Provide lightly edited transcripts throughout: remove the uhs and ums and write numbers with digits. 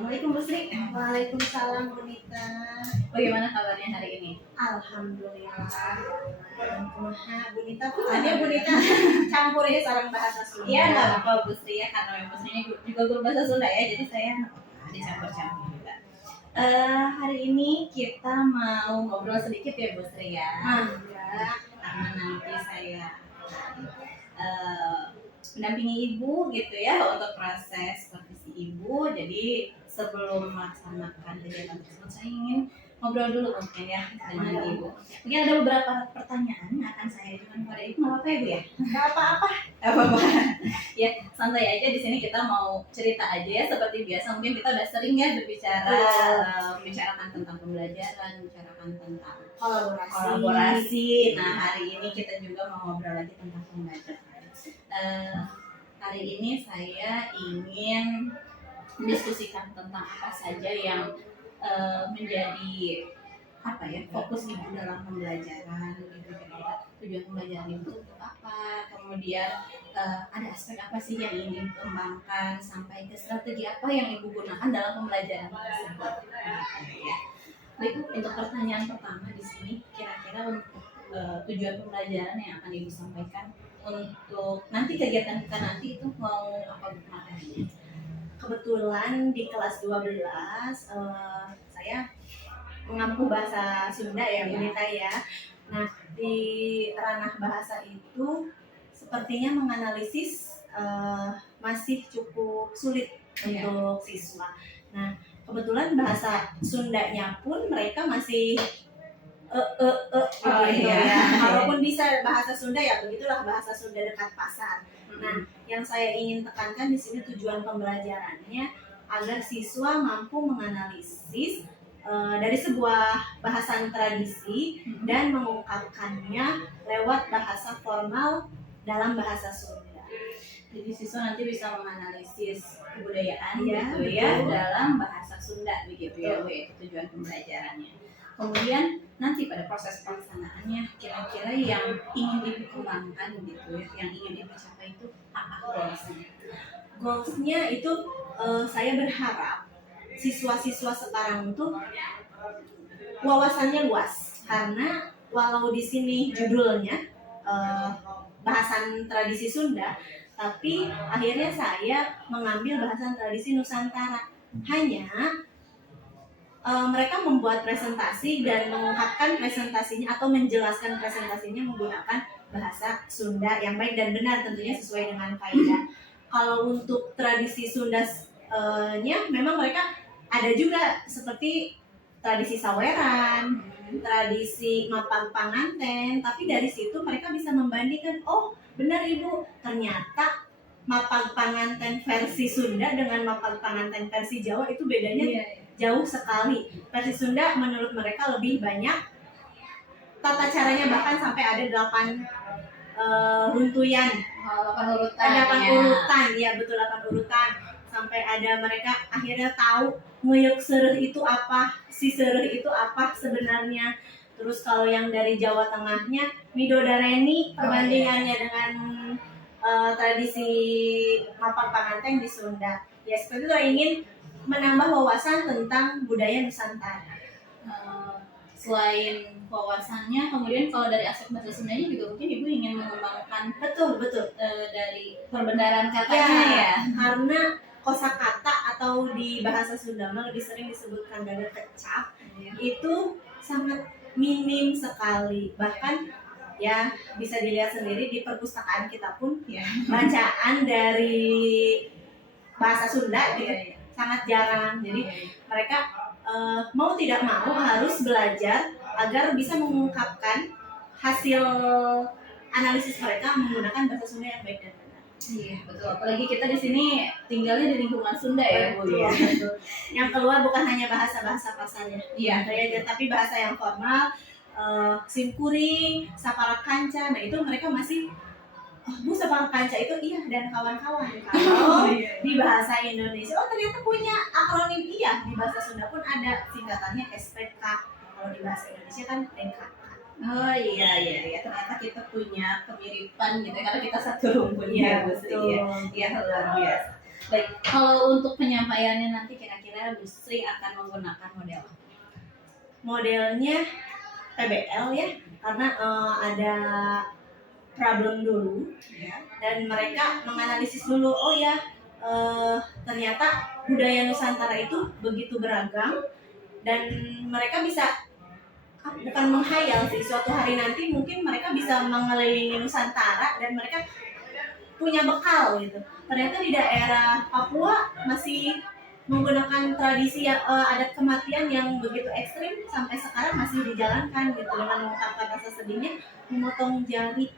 Assalamualaikum Bu Sri. Waalaikumsalam Bonita. Bagaimana kabarnya hari ini? Alhamdulillah. Kumaha Bonita pun ada Bonita campur ya sarang bahasa Sunda. Iya nggak apa-apa Bu Sri ya, karena memang Bu Sri juga guru bahasa Sunda ya, jadi saya dicampur-campur juga. Hari ini kita mau ngobrol sedikit ya Bu Sri ya. Karena nanti saya mendampingi ibu gitu ya untuk proses profesi ibu. Jadi sebelum melaksanakan kegiatan tersebut saya ingin ngobrol dulu mungkin ya dengan ibu. Mungkin ada beberapa pertanyaan yang akan saya ajukan kepada ibu. Nggak apa-apa ya Bu ya? Nggak apa-apa. Apa-apa. Ya santai aja, di sini kita mau cerita aja ya seperti biasa. Mungkin kita udah sering ya berbicara, membicarakan tentang pembelajaran, membicarakan tentang kolaborasi. Nah hari ini kita juga mau ngobrol lagi tentang pembelajaran. Hari ini saya ingin mendiskusikan tentang apa saja yang menjadi fokus ibu dalam pembelajaran gitu, kira-kira tujuan pembelajaran itu untuk apa, kemudian ada aspek apa sih yang ingin dikembangkan, sampai ke strategi apa yang ibu gunakan dalam pembelajaran tersebut gitu, ya. Baik, untuk pertanyaan pertama di sini, kira-kira untuk tujuan pembelajaran yang akan ibu sampaikan untuk nanti kegiatan kita nanti itu mau apa materinya? Kebetulan di kelas 12 saya mengampu bahasa Sunda ya Bonita ya. Nah di ranah bahasa itu sepertinya menganalisis masih cukup sulit untuk siswa. Nah kebetulan bahasa Sundanya pun mereka masih gitu ya. Walaupun bisa bahasa Sunda ya begitulah, bahasa Sunda dekat pasar. Nah, yang saya ingin tekankan di sini tujuan pembelajarannya agar siswa mampu menganalisis dari sebuah bahasan tradisi dan mengungkapkannya lewat bahasa formal dalam bahasa Sunda. Jadi siswa nanti bisa menganalisis kebudayaan ya, gitu ya dalam bahasa Sunda begitu ya, itu tujuan pembelajarannya. Kemudian nanti pada proses pelaksanaannya kira-kira yang ingin dikembangkan gitu ya, yang ingin dicapai itu apa goalsnya? Goalsnya itu saya berharap siswa-siswa sekarang tuh wawasannya luas, karena walau di sini judulnya bahasan tradisi Sunda, tapi akhirnya saya mengambil bahasan tradisi Nusantara. Hanya mereka membuat presentasi dan mengungkapkan presentasinya atau menjelaskan presentasinya menggunakan bahasa Sunda yang baik dan benar, tentunya sesuai dengan kaidah. Kalau untuk tradisi Sunda-nya memang mereka ada juga seperti tradisi saweran, tradisi mapag panganten, tapi dari situ mereka bisa membandingkan, oh benar Ibu, ternyata mapag panganten versi Sunda dengan mapag panganten versi Jawa itu bedanya jauh sekali. Versi Sunda menurut mereka lebih banyak tata caranya, bahkan sampai ada 8 runtuyan, 8 urutan. 8 urutan, ya betul, 8 urutan. Sampai ada mereka akhirnya tahu nguyuk sereh itu apa, si sereh itu apa sebenarnya. Terus kalau yang dari Jawa Tengahnya Midodareni, perbandingannya dengan tradisi mapag panganten di Sunda. Ya seperti itu, ingin menambah wawasan tentang budaya Nusantara. Selain wawasannya, kemudian kalau dari aspek bahasa Sundanya juga mungkin Ibu ingin mengembangkan betul dari perbendaharaan katanya ya. Karena kosakata atau di bahasa Sunda lebih sering disebutkan dari kecap, itu sangat minim sekali. Bahkan ya bisa dilihat sendiri di perpustakaan kita pun bacaan dari bahasa Sunda gitu sangat jarang. Jadi mereka mau tidak mau harus belajar agar bisa mengungkapkan hasil analisis mereka menggunakan bahasa Sunda yang baik dan benar. Iya betul. Apalagi kita di sini tinggalnya di lingkungan Sunda ya Bu. Betul. Yang keluar bukan hanya bahasa-bahasa pasarnya, tapi bahasa yang formal, simkuring, sapara kanca. Nah itu mereka masih Bu, sapara kanca itu iya dan kawan-kawan. Kalau di bahasa Indonesia, ternyata punya akronim. Iya, di bahasa Sunda pun ada singkatannya SPK. Kalau di bahasa Indonesia kan NKK. Oh iya, ternyata kita punya kemiripan gitu karena kita satu rumpun ya Bu Sri ya. Iya luar biasa. Baik, kalau untuk penyampaiannya nanti kira-kira Bu Sri akan menggunakan model apa? Modelnya PBL ya, karena ada problem dulu Ya. dan mereka menganalisis dulu, oh ya ternyata budaya Nusantara itu begitu beragam dan mereka bisa bukan menghayal sih, suatu hari nanti mungkin mereka bisa mengelilingi Nusantara dan mereka punya bekal gitu. Ternyata di daerah Papua masih menggunakan tradisi adat kematian yang begitu ekstrim sampai sekarang masih dijalankan gitu, dengan mengungkapkan rasa sedihnya memotong jari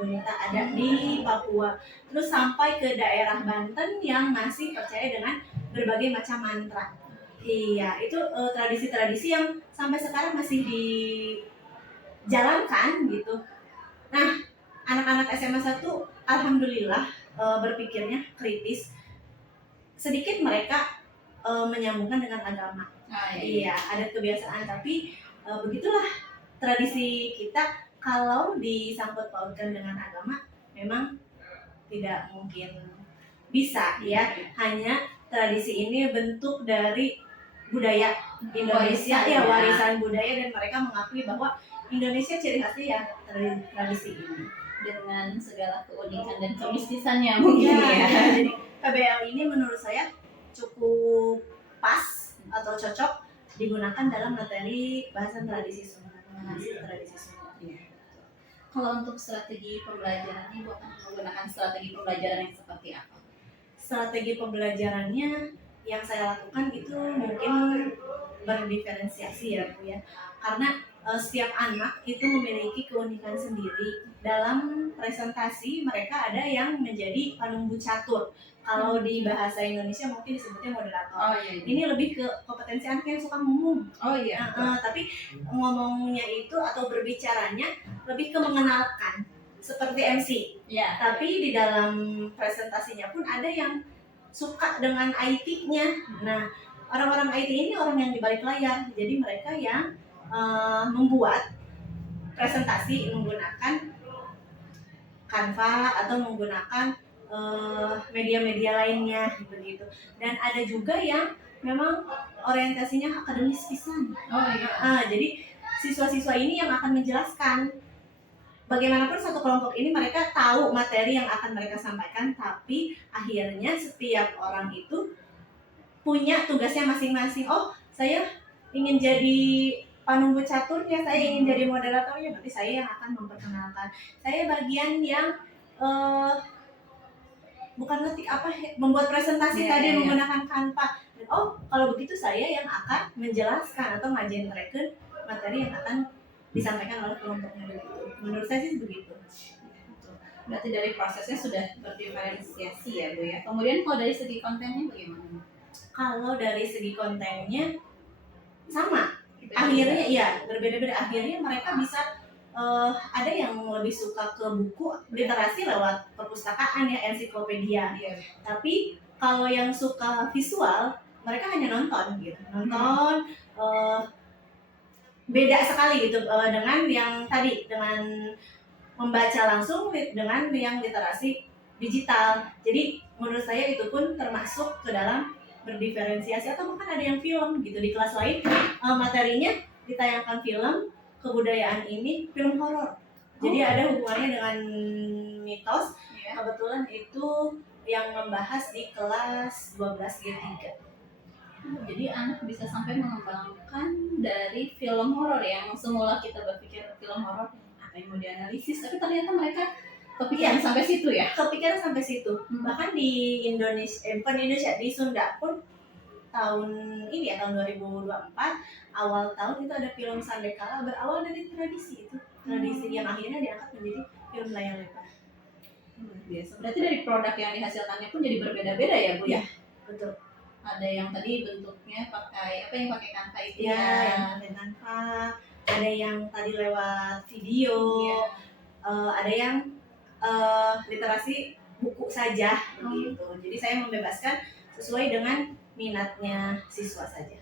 boneka ada di Papua. Terus sampai ke daerah Banten yang masih percaya dengan berbagai macam mantra. Iya, itu tradisi-tradisi yang sampai sekarang masih dijalankan gitu. Nah, anak-anak SMA 1 alhamdulillah berpikirnya kritis. Sedikit mereka menyambungkan dengan agama. Iya, ada kebiasaan, tapi begitulah tradisi kita. Kalau disangkut pautkan dengan agama memang tidak mungkin bisa ya. Hanya tradisi ini bentuk dari budaya Indonesia, warisan budaya, dan mereka mengakui bahwa Indonesia ciri khasnya ya tradisi ini dengan segala keunikan dan kemistisannya mungkin ya. Jadi PBL ini menurut saya cukup pas atau cocok digunakan dalam materi bahasan tradisi Sunda, mengenai tradisi Sunda. Ya. Kalau untuk strategi pembelajaran, Ibu akan menggunakan strategi pembelajaran yang seperti apa? Strategi pembelajarannya yang saya lakukan itu mungkin berdiferensiasi ya Bu ya, karena setiap anak itu memiliki keunikan sendiri. Dalam presentasi mereka ada yang menjadi panumbu catur. Kalau di bahasa Indonesia mungkin disebutnya moderator. Iya. Ini lebih ke kompetensi anak yang suka ngomong. Iya. Tapi ngomongnya itu atau berbicaranya lebih ke mengenalkan, seperti MC. Ya. Tapi di dalam presentasinya pun ada yang suka dengan IT-nya. Nah, orang-orang IT ini orang yang di balik layar. Jadi mereka yang membuat presentasi menggunakan Canva atau menggunakan media-media lainnya begitu. Dan ada juga yang memang orientasinya akademis pisan. Jadi siswa-siswa ini yang akan menjelaskan. Bagaimanapun satu kelompok ini mereka tahu materi yang akan mereka sampaikan, tapi akhirnya setiap orang itu punya tugasnya masing-masing. Oh, saya ingin jadi panumbu caturnya, saya ingin jadi moderatornya, berarti saya yang akan memperkenalkan. Saya bagian yang bukan ngetik apa, membuat presentasi tadi menggunakan Canva. Oh, kalau begitu saya yang akan menjelaskan atau ngajarin materi yang akan disampaikan oleh kelompoknya begitu. Menurut saya sih begitu. Berarti dari prosesnya sudah berdiferensiasi ya Bu ya. Kemudian kalau dari segi kontennya bagaimana? Kalau dari segi kontennya sama. Akhirnya iya berbeda-beda. Akhirnya mereka bisa ada yang lebih suka ke buku literasi lewat perpustakaan ya, ensiklopedia. Tapi kalau yang suka visual mereka hanya nonton gitu. Nonton beda sekali gitu dengan yang tadi, dengan membaca langsung dengan yang literasi digital. Jadi menurut saya itu pun termasuk ke dalam berdiferensiasi. Atau bahkan ada yang film gitu di kelas lain materinya ditayangkan film kebudayaan ini, film horor. Jadi ada hubungannya dengan mitos. Kebetulan itu yang membahas di kelas 12 G3. Jadi anak bisa sampai mengembangkan dari film horor yang semula kita berpikir film horor apa yang mau dianalisis, tapi ternyata mereka kepikiran sampai situ ya. Kepikiran sampai situ. Bahkan di Indonesia, di Sunda pun tahun ini ya, tahun 2024 awal tahun itu ada film Sandekala, berawal dari tradisi itu. Tradisi yang akhirnya diangkat menjadi film layar lebar. Biasa. Berarti dari produk yang dihasilkannya pun jadi berbeda-beda ya Bu ya? Betul. Ada yang tadi bentuknya pakai yang pakai Canva itu yang pakai Canva, ada yang tadi lewat video, ada yang literasi buku saja begitu. Jadi saya membebaskan sesuai dengan minatnya siswa saja.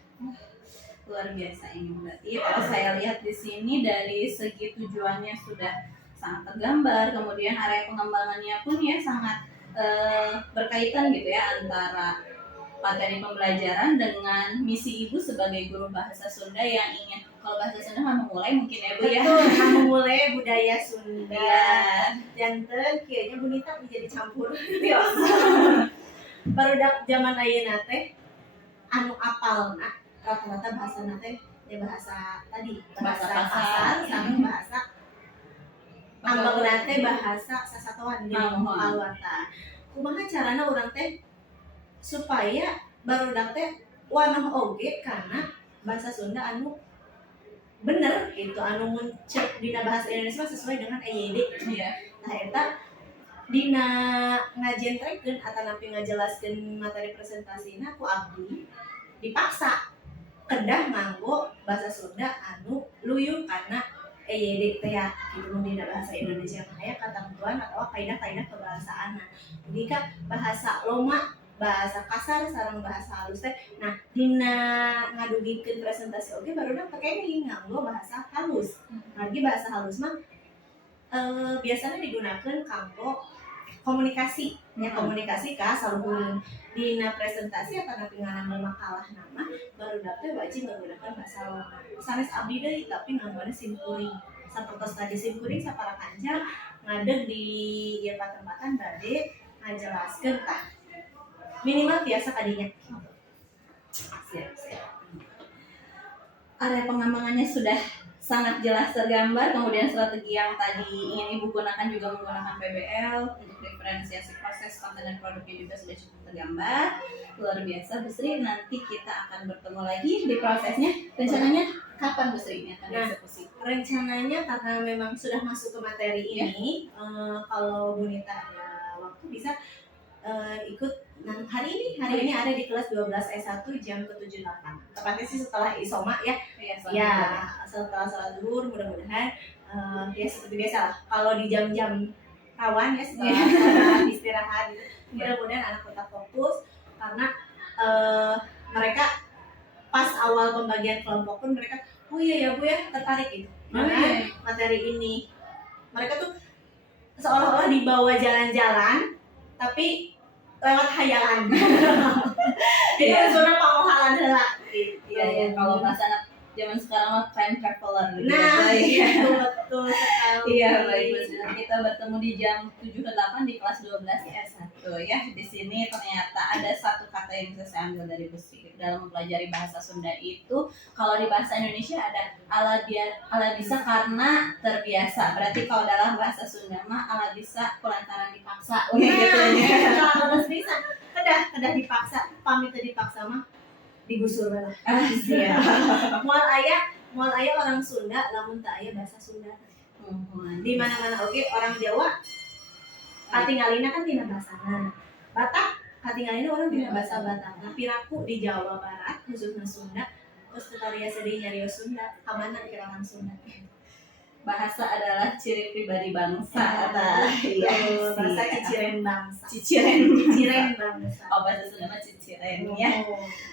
Luar biasa ini berarti. Kalau saya lihat di sini dari segi tujuannya sudah sangat tergambar, kemudian area pengembangannya pun ya sangat berkaitan gitu ya antara materi pembelajaran dengan misi Ibu sebagai guru bahasa Sunda yang ingin, kalau bahasa Sunda memulai mungkin ya Bu ya. Betul, memulai budaya Sunda. Iya. Janten kayaknya Bu Nita jadi campur. Barudak zaman ayeuna teh anu apalna rata-rata bahasa teh ya bahasa tadi bahasa pasar sama bahasa ambagna teh bahasa sasatoan di Alwata. Kumaha carana urang teh supaya barudak teh wanah oge karena bahasa Sunda anu bener gitu anu muncul dina bahasa Indonesia sesuai dengan EYD. Iya. Nah eta dina ngajentrekeun atanapi ngajelaskeun materi presentasina ku abdi dipaksa kedah nganggo bahasa Sunda anu luyung karena EYD teh ya gitu mun dina bahasa Indonesia mah aya ketentuan atau kaidah-kaidah kebahasaan. Jadi kan bahasa loma, bahasa kasar sareng bahasa halus teh. Nah, dina ngadugikeun presentasi oge barudak pakai nih nganggo bahasa halus. Lagi bahasa halus mah biasanya digunakan kanggo komunikasi ya komunikasi ka saluhur dina presentasi atau ngaranna makalah nama baru dapet wajib menggunakan bahasa loma sanes abdi deui tapi ngamana simkuring sapertos tadi simkuring sapara kanjang ngadeg di ieu patempatan bade ngajelaskeun tah minimal biasa kadinya siap. Area pengembangannya sudah sangat jelas tergambar, kemudian strategi yang tadi ingin Ibu gunakan juga menggunakan PBL untuk diferensiasi proses, konten, dan produknya juga sudah cukup tergambar. Luar biasa Bu Sri, nanti kita akan bertemu lagi di prosesnya. Rencananya kapan Bu Sri ini akan dieksekusi? Rencananya karena memang sudah masuk ke materi ini, kalau Bu Nita ada waktu bisa ikut hari ini ada di kelas 12 S1 jam ke-78. Tepatnya sih setelah isoma ya. Ya, setelah sholat zuhur mudah-mudahan ya seperti biasa lah. Kalau di jam-jam rawan ya setelah istirahat gitu. Mudah-mudahan anak tetap fokus karena mereka pas awal pembagian kelompok pun mereka oh iya ya Bu ya tertarik gitu. Mana materi ini. Mereka tuh seolah-olah dibawa jalan-jalan tapi lewat hayalan. Jadi unsurnya pangohalan heula. Iya, kalau bahasa anak zaman sekarang mah time traveler gitu. Nah, betul sekali. Iya, baik Bu Sri. Kita bertemu di jam 7 ke 8 di kelas 12 S1 ya. Di sini ternyata ada satu kata yang bisa saya ambil dari Bu Sri dalam mempelajari bahasa Sunda itu. Kalau di bahasa Indonesia ada ala bisa karena terbiasa. Berarti kalau dalam bahasa Sunda mah ala bisa kulantaran dipaksa. Gitu ya. Kalau bisa kedah dipaksa, pamit dipaksa mah digusur lah. Iya. Moal aya orang Sunda lamun teu aya bahasa Sunda. Di mana-mana oke orang Jawa katingalina kan tina bahasana. Batak katingalina orang tina bahasa Batak. Nah, piraku di Jawa Barat khususnya Sunda terus tetaria sedih nyarios Sunda. Kamana kira orang Sunda? Bahasa adalah ciri pribadi bangsa. Iya, bahasa ciciren bangsa. Ciciren Bangsa. Oh, bahasa Sunda mah ciciren ya.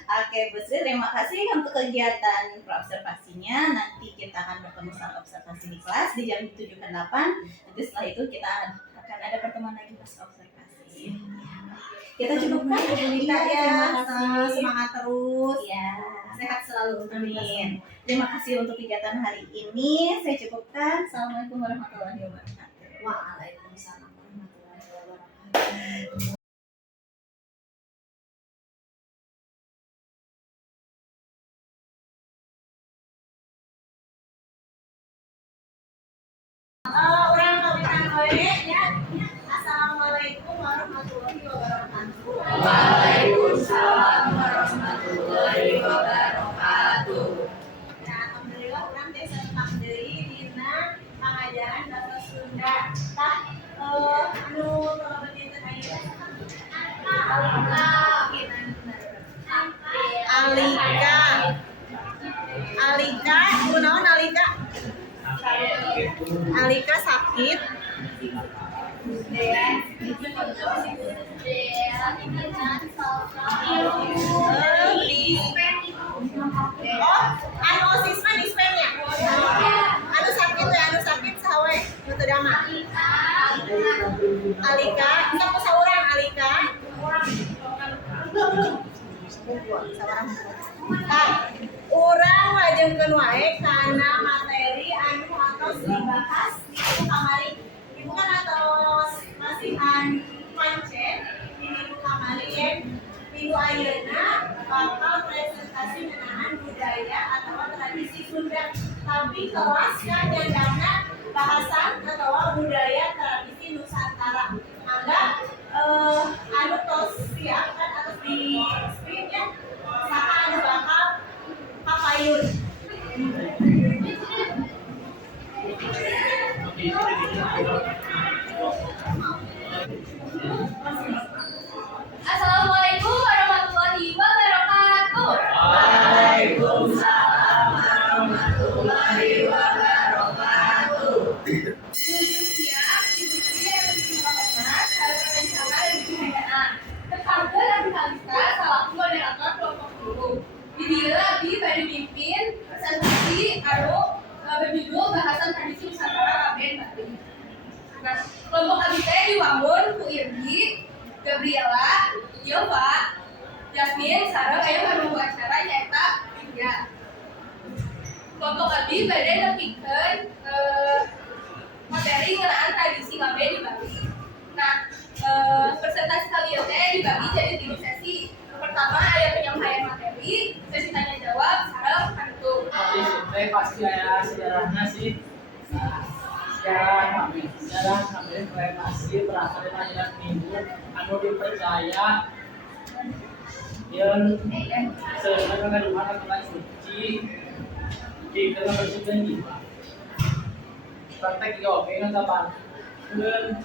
Oke, Bu Sri, terima kasih untuk kegiatan observasinya. Nanti kita akan bertemu saat observasi di kelas di jam 7 ke 8. Nanti setelah itu kita akan ada pertemuan lagi pas observasi. Kita cukupkan Bu Nita ya. Semangat terus. Ya. Sehat selalu. Amin. Terima kasih untuk kegiatan hari ini. Saya cukupkan. Assalamualaikum warahmatullahi wabarakatuh. Waalaikumsalam warahmatullahi wabarakatuh. Orang kawitan we ya. Assalamualaikum warahmatullahi wabarakatuh. Waalaikumsalam warahmatullahi wabarakatuh. Nah, alhamdulillah urang teh sareng deui dina pengajaran bahasa Sunda. Tah anu kelebet dinten ayeuna Alika, kunaon Alika? Alika sakit. Anu osis mah dispen ya? Anu sakit sawe, nu teu dama. Alika, kita ku saurang Alika. buku sabarang tah urang ngajengkeun wae kana materi anu atos dibahas di buku kamari di bukan atos masihan pancen di minggu kamari yen minggu ayeuna bakal presentasi ngenaan budaya atau tradisi Sunda tapi kelas kan nyandangna bahasan atau budaya tradisi Nusantara mangga anu tos siap kan atau di skripnya saha anu bakal kapayun. Assalamualaikum warahmatullahi wabarakatuh. Waalaikumsalam warahmatullahi wabarakatuh. Khususnya industri yang berkelanjutan, harga rencana dan kejayaan. Tetangga dan Kalista selaku moderator kelompok guru. Di dia Abi bari mimpin presentasi anu berjudul bahasan tradisi Nusantara Kaben Bali. Nah, kelompok Abi teh diwangun ku Irgi, Gabriela, Yova, Jasmine, sareng aya paminggu acara nyaeta India. Kelompok Abi bade nepikeun materi ngeunaan tradisi Kaben di Bali. Nah, presentasi kalian teh dibagi jadi 3 sesi. Pertama aya penyampaian materi, sesi tanya jawab, sareng hantu. Tapi teh pasti aya sejarahnya sih. Sejarah kami relasi berasal dari ajaran minggu anu dipercaya yang sebenarnya di mana Tuhan suci di dalam bersuci jiwa. Praktek yoga yang dapat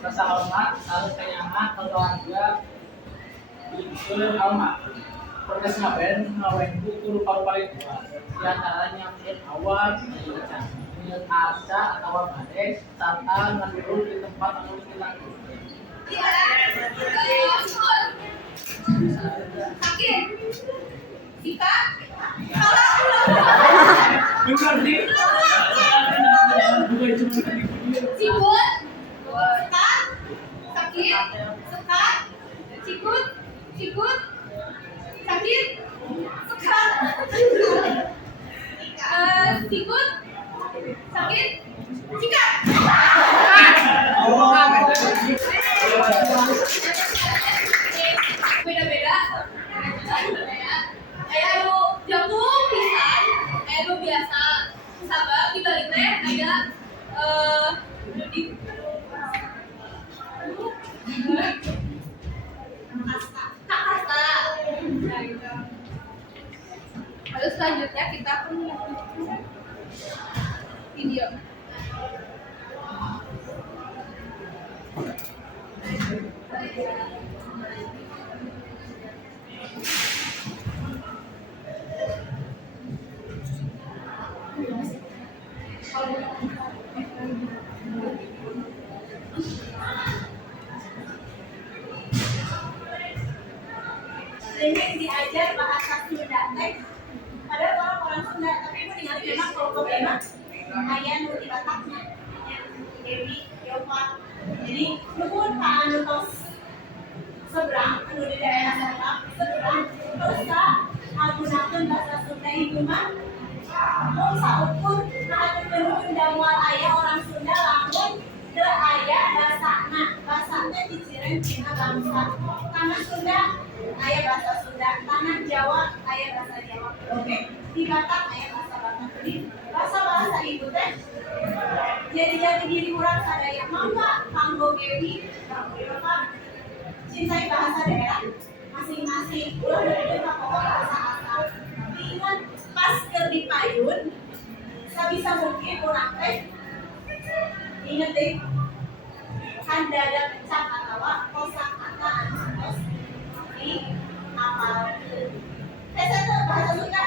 rasa hormat, saling kenyaman, keluarga, ikut hormat. Proses ngaben ngawen guru paling tua. Di antaranya melihat awal, melihat arca atau badai, serta ngadulu di tempat anu dilakukan. Sakit. Sika. Benar nih. Bukan cuma tadi. Sikut. Sekat. Sakit. Sekat. Sikut. Sikut. Sakit. Sekat. Sikut. Sakit. Sikat. Beda-beda. Aya anu jagung pisan, aya anu biasa. Sabab di balik teh aya di kasta. Lalu selanjutnya kita akan melihat video. Ini diajar bahasa Sunda teh padahal orang-orang Sunda tapi ibu ningali memang kelompok memang aya nu di Batakna Dewi Yova jadi nuhun ka anu tos seberang anu di daerah Batak seberang terus ka ngagunakeun bahasa Sunda ibu mah mun saukur ngahaturkeun da moal aya orang Sunda lamun teu aya basana basa teh diciren tina bangsa kana Sunda aya bahasa Sunda, tanah Jawa aya bahasa Jawa. Oke, di Batak aya bahasa Batak. Jadi bahasa ibu teh jadi jati diri urang sadaya. Mangga kanggo Gewi, kanggo Yova cintai bahasa daerah masing-masing. Urang dari pokok bahasa asal. Tapi ingat pas keur dipayun sabisa mungkin urang teh inget deh handada kecap atawa kosakata anu di apal. Saya tuh bahasa Sunda.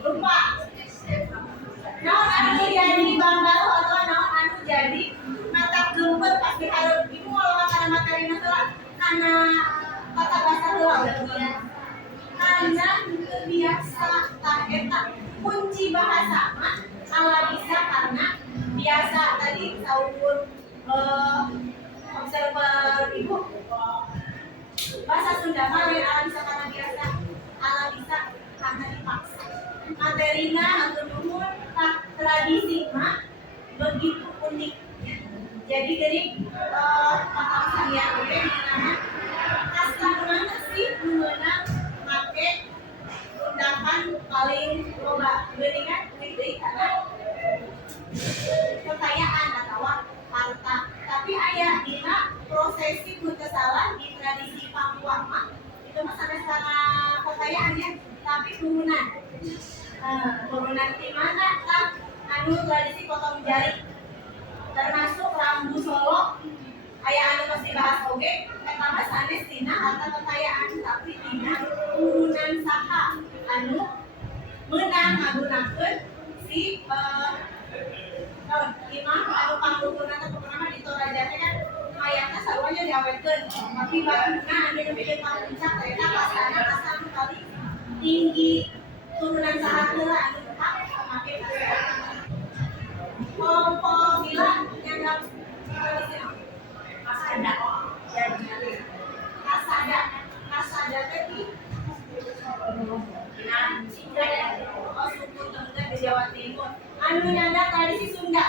Lupa. Naon anu jadi banggaru atau naon anu jadi mata geumpeur pasti hareup ibu kalau kana materi heula kana kata bahasa heula. Karena biasa tah eta kunci bahasa mah ala bisa karena biasa tadi saur observer ibu bahasa Sunda mah lain ala bisa karena biasa, ala bisa karena dipaksa. Materina atau nuhun tradisi mah begitu unik. Jadi kakak saya oke mengenai kasar mana sih mengenang make undangan paling loba geningan duit karena kekayaan atau harta. Tapi ayah dina prosesi kekesalan di tradisi Papua mah itu mah sama-sama kekayaan ya, tapi turunan. Turunan di mana kan anu tradisi potong jari termasuk rambu Solo ayah anu pasti bahas oge eta mah sanes tina harta kekayaan tapi tina turunan saha anu meunang ngagunakeun si imam anu pangluhurna atau pernah di Toraja teh kan mayatna sarua diawetkeun tapi batuna anu bikin paluncak eta kasana asal kali tinggi turunan saha heula anu tetap make kasana kelompok gila nyandap kasada kasada teh di suku Tengger di Jawa Timur anu nyandap tradisi Sunda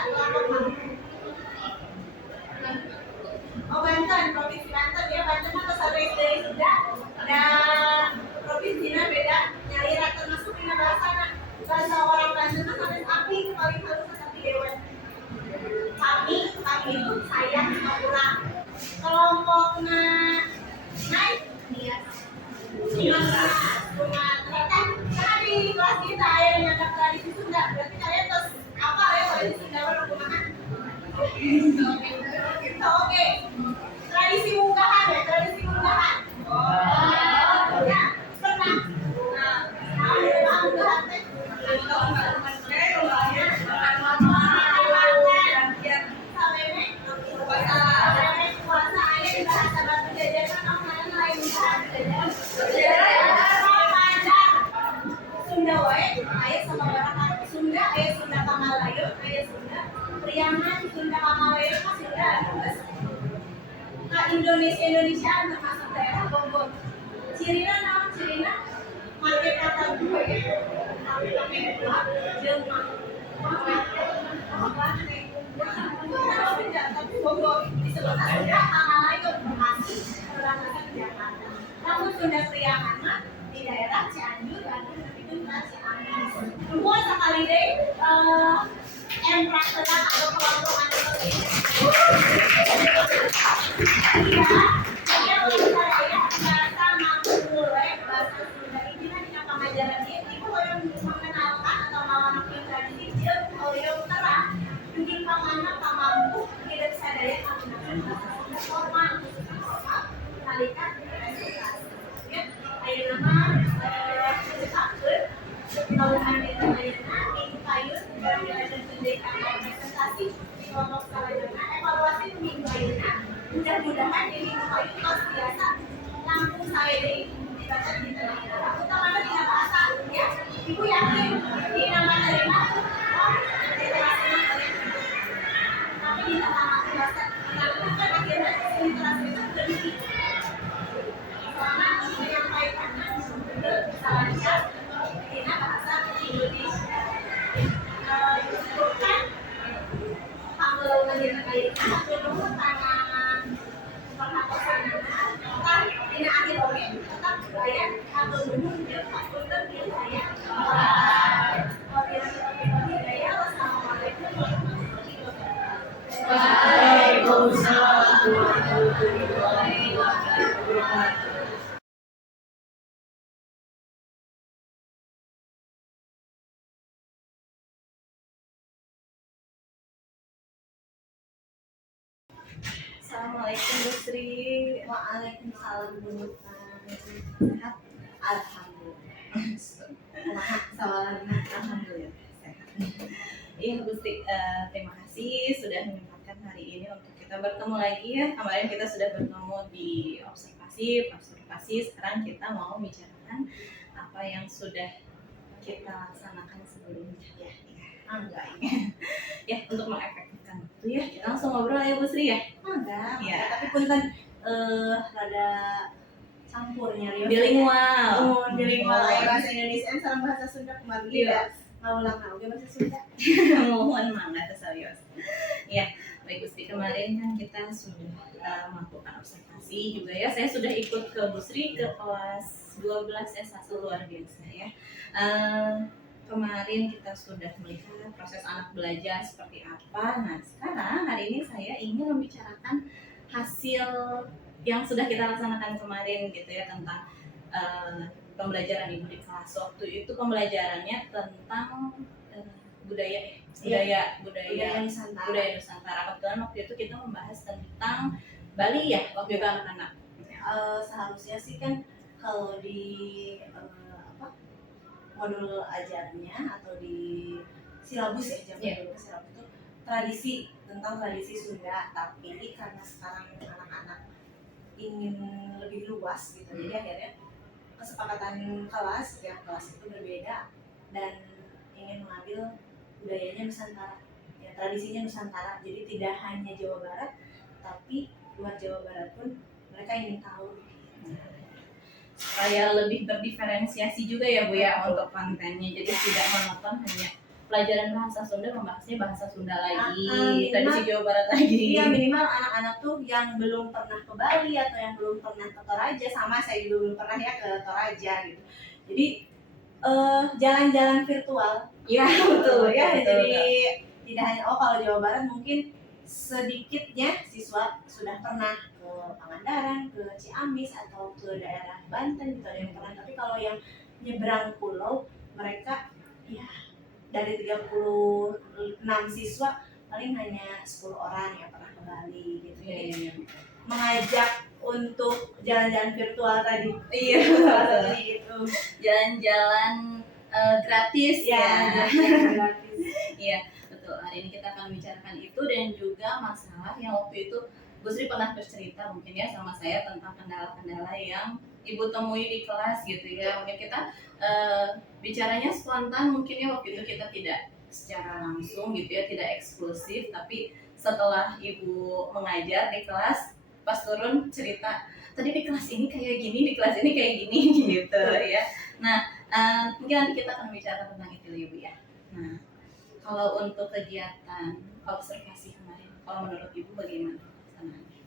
Banten, provinsi Banten ya, Banten mah kesareng dari Sunda dan provinsinya beda nyalira termasuk dina bahasana bahasa orang Banten mah sampai api paling halus tapi dewan kami itu saya sama kurang kelompoknya naik dia Sumatera kan karena di kelas kita ada yang nyandap tradisi Sunda berarti kalian terus apa ya tradisi Sunda orang kumaha oke tradisi munggahan ya tradisi munggahan ya pernah munggahan teh puasa ayah di bahasa batu jajaran orang lain Sunda wae ayah sama barang Sunda ayah Sunda Kamalayu ayah Sunda Priangan Sunda Kamalayu mah Sunda Indonesia termasuk daerah Bogor cirina naon cirina make kata gue tapi pakai dua jelma tapi Bogor di sebelah Sunda Kamalayu Bekasi berangkat ke Jakarta namun Sunda Priangan mah di daerah Cianjur Bandung itu Ciamis semua sekali deh praktekan atau kelompokan seperti ini iya bahasa Mampuwe bahasa Sunda ini kan di pengajaran ibu yang mengenalkan atau mengawanakan tradisi jeung oriong terang bikin pamanak pamampu tidak sadaya menggunakan bahasa Sunda formal nalika presentasi ya ayeuna mah disebutkeun kaluhan itu ayeuna minggu payun barang dilajenkeun presentasi di kelompok selanjutnya evaluasi minggu ayeuna mudah-mudahan di minggu payun tos biasa langsung saya dibaca di tengah utama di bahasa ya ibu yakin di nama terima tapi di nama bahasa kan akhirnya literasi itu lebih karena menyampaikan kesalahan di bahasa Indonesia bukan kalau menjadi kayak itu karena perhatian kan ini akhir oke tetap saya atau dulu dia untuk dia saya Waalaikumsalam warahmatullahi wabarakatuh. Assalamualaikum Bu Sri. Waalaikumsalam sehat alhamdulillah Alhamdulillah sehat. Iya Bu Sri, terima kasih sudah menyempatkan hari ini untuk kita bertemu lagi ya. Kemarin kita sudah bertemu di observasi. Sekarang kita mau bicarakan apa yang sudah kita laksanakan sebelumnya ya. Ya untuk mengefektifkan waktu ya. Kita langsung ngobrol ya Bu Sri ya. enggak Ya. tapi punten rada campurnya Rio. Bilingual. Bilingual aya bahasa Indonesia sareng bahasa Sunda kumaha Iya. ngaulang oge bahasa Sunda. Mohon mangga tesarios. Ya, baik Gusti, kemarin kan kita sudah melakukan observasi juga ya. Saya sudah ikut ke Busri ke kelas 12 S1 luar biasa ya. Kemarin kita sudah melihat proses anak belajar seperti apa. Nah, sekarang hari ini saya ingin membicarakan hasil yang sudah kita laksanakan kemarin gitu ya, tentang pembelajaran ibu di kelas. Waktu itu pembelajarannya tentang budaya Nusantara. budaya Nusantara. Kebetulan waktu itu kita membahas tentang Bali ya, waktu itu anak-anak. Seharusnya sih kan kalau di modul ajarnya atau di silabus ya, Iya. silabus itu tentang tradisi Sunda, tapi karena sekarang anak-anak ingin lebih luas gitu, jadi akhirnya kesepakatan kelas, setiap kelas itu berbeda dan ingin mengambil budayanya Nusantara, ya tradisinya Nusantara. Jadi tidak hanya Jawa Barat, tapi luar Jawa Barat pun mereka ingin tahu. Supaya lebih berdiferensiasi juga ya Bu ya untuk kontennya, jadi tidak monoton hanya pelajaran bahasa Sunda membahasnya bahasa Sunda lagi, tradisi Jawa Barat lagi. Iya, minimal anak-anak tuh yang belum pernah ke Bali atau yang belum pernah ke Toraja, sama saya juga belum pernah ya ke Toraja gitu. Jadi jalan-jalan virtual. Iya betul Ya, betul, jadi betul. tidak hanya kalau Jawa Barat mungkin sedikitnya siswa sudah pernah ke Pangandaran, ke Ciamis atau ke daerah Banten gitu, ada yang pernah. Tapi kalau yang nyebrang pulau, mereka ya dari 36 siswa paling hanya 10 orang yang pernah ke Bali gitu. Jadi Iya. mengajak untuk jalan-jalan virtual tadi. Iya. Seperti itu. Jalan-jalan gratis Ya, ya. jalan gratis. Iya, betul. Hari ini kita akan membicarakan itu dan juga masalah yang waktu itu Bu Sri pernah bercerita mungkin ya sama saya tentang kendala-kendala yang Ibu temui di kelas gitu ya. Mungkin kita bicaranya spontan, mungkin ya waktu itu kita tidak secara langsung gitu ya, tidak eksklusif, tapi setelah Ibu mengajar di kelas, pas turun cerita, tadi di kelas ini kayak gini, di kelas ini kayak gini gitu ya. Nah, mungkin nanti kita akan bicara tentang itu Ibu ya. Nah, kalau untuk kegiatan observasi kemarin, kalau menurut Ibu bagaimana pelaksanaannya?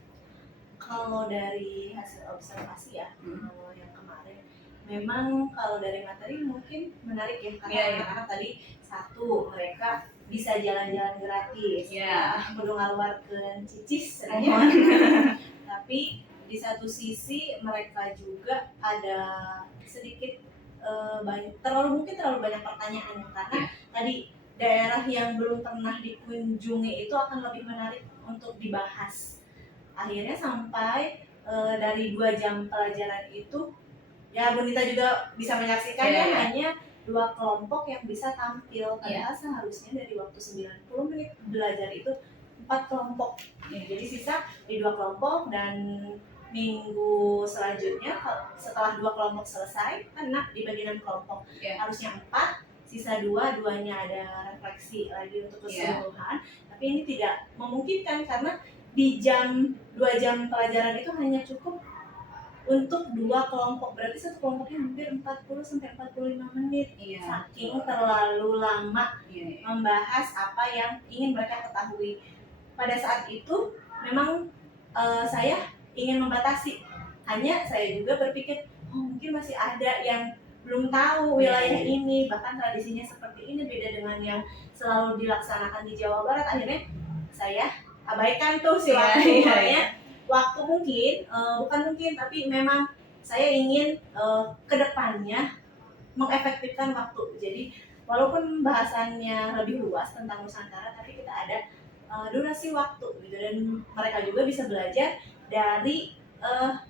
Kalau dari hasil observasi ya, kalau yang kemarin memang kalau dari materi mungkin menarik ya, karena Iya, iya. anak-anak tadi satu mereka bisa jalan-jalan gratis, Iya. kudu ngaluarkeun cicis sebenarnya. Tapi di satu sisi mereka juga ada sedikit terlalu banyak pertanyaan, karena tadi daerah yang belum pernah dikunjungi itu akan lebih menarik untuk dibahas. Akhirnya sampai dari 2 jam pelajaran itu ya Bonita juga bisa menyaksikan Iya. hanya 2 kelompok yang bisa tampil, padahal seharusnya dari waktu 90 menit belajar itu 4 kelompok. Jadi sisa di 2 kelompok, dan minggu selanjutnya setelah 2 kelompok selesai kan dibagi 6 kelompok, harusnya 4, sisa 2-2-nya ada refleksi lagi untuk keseluruhan. Tapi ini tidak memungkinkan karena di 2 jam pelajaran itu hanya cukup untuk 2 kelompok, berarti satu kelompoknya hampir 40-45 menit. Saking terlalu lama membahas apa yang ingin mereka ketahui. Pada saat itu memang saya ingin membatasi, hanya saya juga berpikir mungkin masih ada yang belum tahu wilayah ini, bahkan tradisinya seperti ini beda dengan yang selalu dilaksanakan di Jawa Barat. Akhirnya saya abaikan tuh si waktunya. Waktu mungkin, tapi memang saya ingin kedepannya mengefektifkan waktu. Jadi walaupun bahasannya lebih luas tentang Nusantara, tapi kita ada durasi waktu gitu, dan mereka juga bisa belajar dari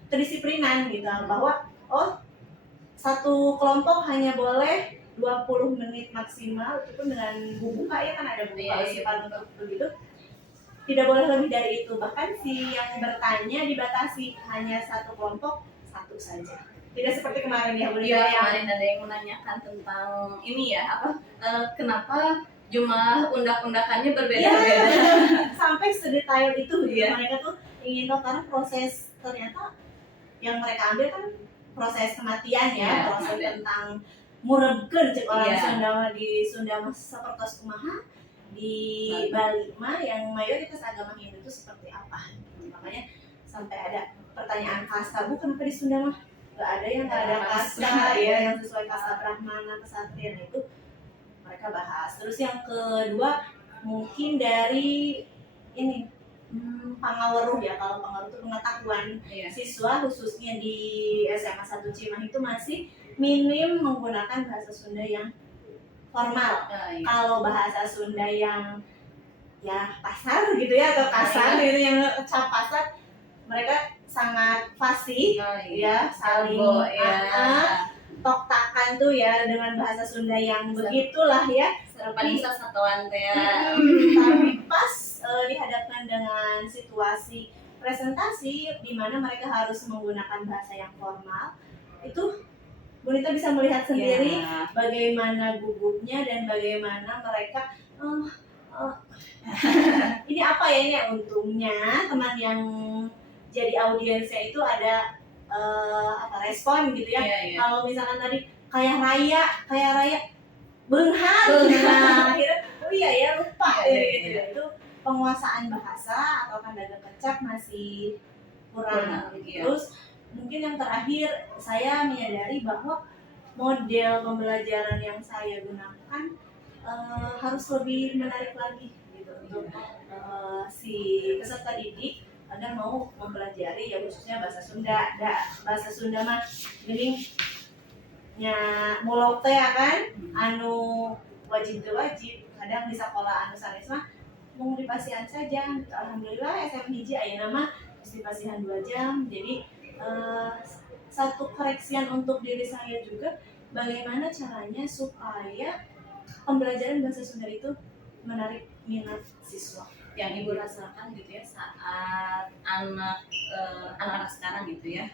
kedisiplinan gitu, bahwa satu kelompok hanya boleh 20 menit maksimal, itu pun dengan buka ya kan, ada buka isipan untuk begitu. Tidak boleh lebih dari itu, bahkan si yang bertanya dibatasi hanya satu kelompok, satu saja. Tidak seperti kemarin ya Bu. Iya, kemarin ada yang menanyakan tentang ini ya, kenapa jumlah undak-undakannya berbeda-beda. Sampai sedetail itu gitu. Mereka tuh ingin tahu, karena proses ternyata yang mereka ambil kan proses kematian ya, Iya, proses kematian. tentang murebkeun cek orang Iya. Sunda mah, di Sunda mah sapertos kumaha, di Bali mah yang mayoritas agama Hindu itu seperti apa. Makanya sampai ada pertanyaan kasta, bukan di Sunda mah nggak ada yang nggak ada kasta ya, yang sesuai kasta Brahmana, kesatria itu mereka bahas. Terus yang kedua mungkin dari ini pangaweruh ya, kalau pangaweruh itu pengetahuan Iya. siswa khususnya di SMA 1 Cimahi itu masih minim menggunakan bahasa Sunda yang formal. Iya. Kalau bahasa Sunda yang ya pasar gitu ya, atau kasar gitu, yang cap pasar, mereka sangat fasih ya, saling Jago, ya. tok-takan tuh ya dengan bahasa Sunda yang begitulah ya. Paling satuan teh. Tapi pas dihadapkan dengan situasi presentasi di mana mereka harus menggunakan bahasa yang formal, itu Bonita bisa melihat sendiri Ya. bagaimana gugupnya dan bagaimana mereka ini apa ya, ini untungnya teman yang jadi audiensnya itu ada respon gitu ya. Iya, iya. Kalau misalkan tadi kayak raya benghar, nah akhirnya oh iya ya lupa Iya, ya iya, gitu ya. Itu penguasaan bahasa atau kandaga kecap masih kurang gitu. Iya. Terus mungkin yang terakhir, saya menyadari bahwa model pembelajaran yang saya gunakan harus lebih menarik lagi gitu untuk si peserta didik agar mau mempelajari ya, khususnya bahasa Sunda. Bahasa Sunda mah geuning nya mulok teh ya kan, anu wajib teu wajib, kadang di sekolah anu sanes mah mung dipasihan saja. Alhamdulillah SM hiji ayeuna mah dipasihan 2 jam. Jadi satu koreksian untuk diri saya juga, bagaimana caranya supaya pembelajaran bahasa Sunda itu menarik minat siswa. Yang ibu rasakan gitu ya saat anak-anak sekarang gitu ya,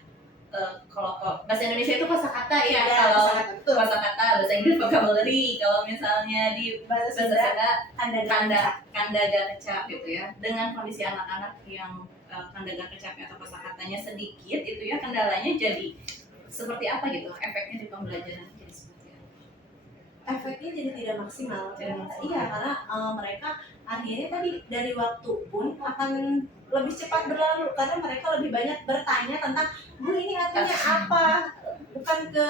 kalau bahasa Indonesia itu kosakata ya, kalau kosakata, bahasa Inggris vocabulary, kalau misalnya di Bahasa bahasa Sunda Sunda kandaga kecap gitu ya. Dengan kondisi anak-anak yang kandaga kecapnya atau kosakatanya sedikit itu ya, kendalanya jadi seperti apa gitu, efeknya di pembelajaran jadi seperti apa? efeknya jadi tidak maksimal. Tidak maksimal. Iya, karena mereka akhirnya tadi dari waktu pun akan lebih cepat berlalu, karena mereka lebih banyak bertanya tentang Bu ini artinya apa, bukan ke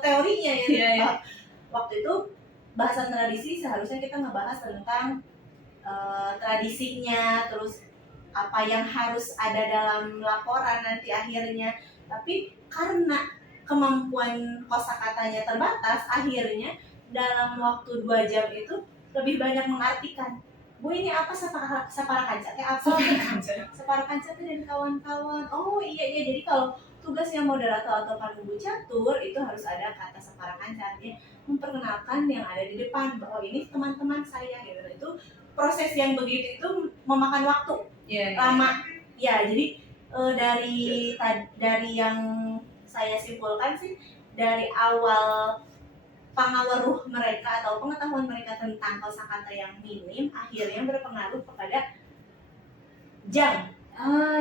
teorinya ya. Iya, iya. Waktu itu bahasan tradisi seharusnya kita ngebahas tentang tradisinya, terus apa yang harus ada dalam laporan nanti akhirnya. Tapi karena kemampuan kosakatanya terbatas, akhirnya dalam waktu 2 jam itu lebih banyak mengartikan. Bu ini apa sapara kanca teh apa? Sapara kanca teh dan kawan-kawan. Oh iya, jadi kalau tugasnya moderator atau panubu catur itu harus ada kata sapara kanca, artinya memperkenalkan yang ada di depan bahwa ini teman-teman saya gitu. Itu proses yang begitu itu memakan waktu lama. Ya, jadi dari yang saya simpulkan sih, dari awal pangaweruh mereka atau pengetahuan mereka tentang kosakata yang minim akhirnya berpengaruh kepada jam.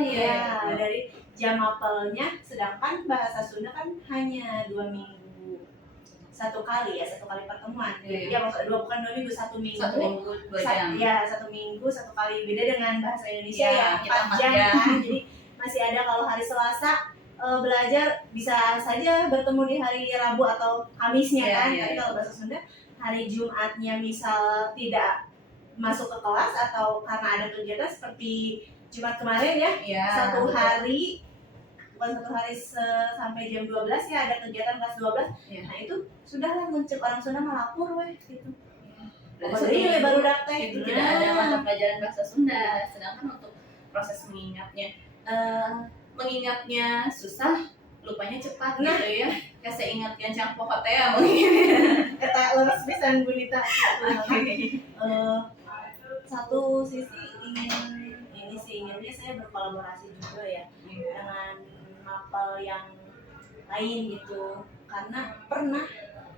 Iya. Dari jam apelnya, sedangkan bahasa Sunda kan hanya 2 minggu satu kali pertemuan. Iya. Ya maksudnya bukan 2 minggu, 1 minggu. 1 minggu 2 jam. Ya 1 minggu 1 kali, beda dengan bahasa Indonesia Ya, yang 4 jam kan. Jadi masih ada kalau hari Selasa belajar bisa saja bertemu di hari Rabu atau Kamisnya kan. Tapi kalau bahasa Sunda hari Jumatnya misal tidak masuk ke kelas atau karena ada kegiatan seperti Jumat kemarin ya, satu hari sampai jam 12 ya ada kegiatan kelas 12. Nah itu sudahlah muncul orang Sunda melapor weh gitu. Jadi baru daftar itu tidak ada mata pelajaran bahasa Sunda, sedangkan untuk proses mengingatnya susah, lupanya cepat gitu ya. Kayak saya ingatkan campur hotel mungkin. Kata leres pisan Bonita. Satu sisi inginnya saya berkolaborasi juga ya dengan mapel yang lain gitu, karena pernah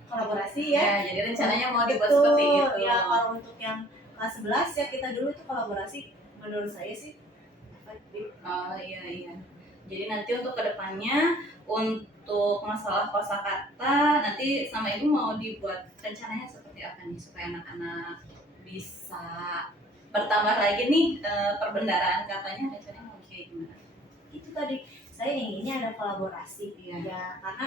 kolaborasi ya. Jadi rencananya mau dibuat seperti itu. Ya kalau untuk yang kelas 11 ya kita dulu itu kolaborasi, menurut saya sih efektif. Iya. Jadi nanti untuk kedepannya untuk masalah kosakata nanti sama ibu mau dibuat rencananya seperti apa nih supaya anak-anak bisa bertambah lagi nih perbendaharaan katanya rencananya mau kayak gimana? Itu tadi saya inginnya ada kolaborasi Iya. ya, karena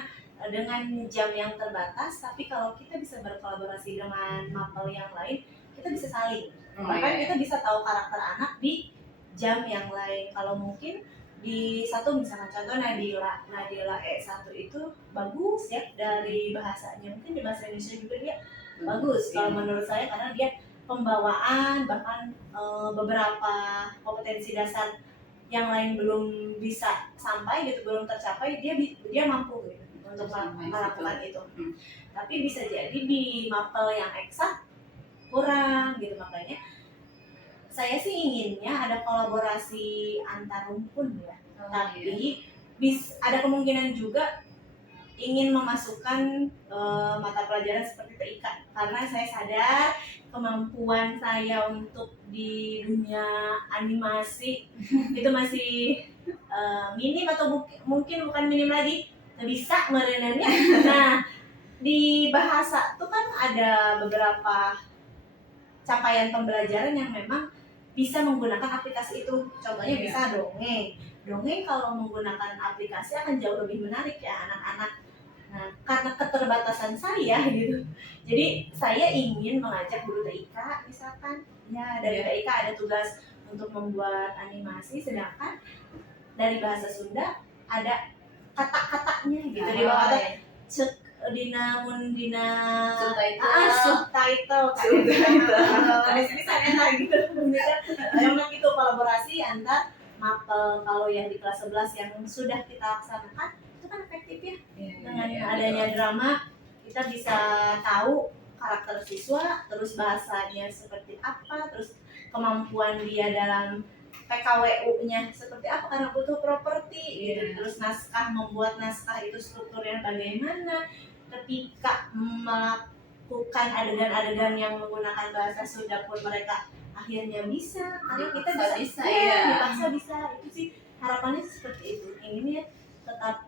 dengan jam yang terbatas, tapi kalau kita bisa berkolaborasi dengan mapel yang lain, kita bisa saling. Bahkan kita bisa tahu karakter anak di jam yang lain. Kalau mungkin di satu misalkan contoh Nadila E1 itu bagus ya dari bahasanya, mungkin di bahasa Indonesia juga dia bagus kalau menurut saya, karena dia pembawaan bahkan beberapa kompetensi dasar yang lain belum bisa sampai gitu, belum tercapai, dia mampu gitu untuk melakukan itu. Tapi bisa jadi di mapel yang eksak kurang gitu, makanya saya sih inginnya ada kolaborasi antar rumpun ya. Tapi ada kemungkinan juga ingin memasukkan mata pelajaran seperti TIK, karena saya sadar kemampuan saya untuk di dunia animasi itu masih minim, atau mungkin bukan minim lagi, bisa merenangnya. Nah, di bahasa tuh kan ada beberapa capaian pembelajaran yang memang bisa menggunakan aplikasi itu. Contohnya bisa dongeng kalau menggunakan aplikasi akan jauh lebih menarik ya anak-anak. Nah, karena keterbatasan saya gitu, jadi saya ingin mengajak guru TIK misalkan ya, dari TIK ada tugas untuk membuat animasi, sedangkan dari bahasa Sunda ada kata-katanya gitu, di bawah ada subtitle bisa enak gitu. Memang itu kolaborasi antar mapel. Kalau yang di kelas 11 yang sudah kita laksanakan itu kan efektif ya, dengan adanya drama kita bisa tahu karakter siswa, terus bahasanya seperti apa, terus kemampuan dia dalam PKWU-nya seperti apa, karena butuh properti gitu. Terus membuat naskah itu strukturnya bagaimana, ketika melakukan adegan-adegan yang menggunakan bahasa Sunda pun mereka akhirnya bisa, karena kita bisa dipaksa bisa. Itu sih harapannya seperti itu. Inginnya tetap